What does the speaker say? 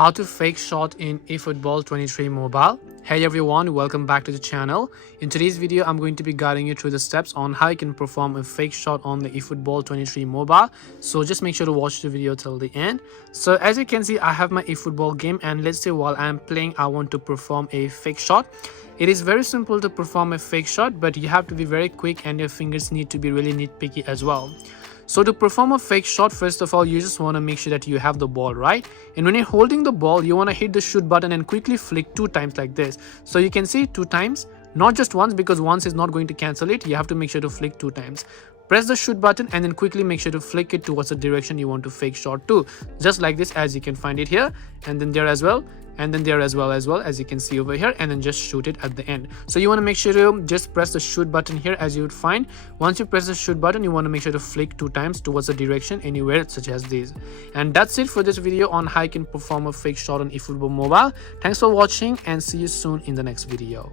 how to fake shot in eFootball 23 mobile. Hey everyone, welcome back to the channel. In today's video, I'm going to be guiding you through the steps on how you can perform a fake shot on the eFootball 23 mobile. So just make sure to watch the video till the end. So as you can see, I have my eFootball game, and let's say while I'm playing, I want to perform a fake shot. It is very simple to perform a fake shot, but you have to be very quick and your fingers need to be really nitpicky as well. So to perform a fake shot, first of all, you just want to make sure that you have the ball, right? And when you're holding the ball, you want to hit the shoot button and quickly flick 2 times like this. So you can see 2 times, not just once, because once is not going to cancel it. You have to make sure to flick 2 times. Press the shoot button and then quickly make sure to flick it towards the direction you want to fake shot to. Just like this, as you can find it here, and then there as well, and then there as well as you can see over here, and then just shoot it at the end. So you want to make sure to just press the shoot button here, as you would find. Once you press the shoot button, you want to make sure to flick 2 times towards the direction anywhere such as this. And that's it for this video on how you can perform a fake shot on eFootball mobile. Thanks for watching and see you soon in the next video.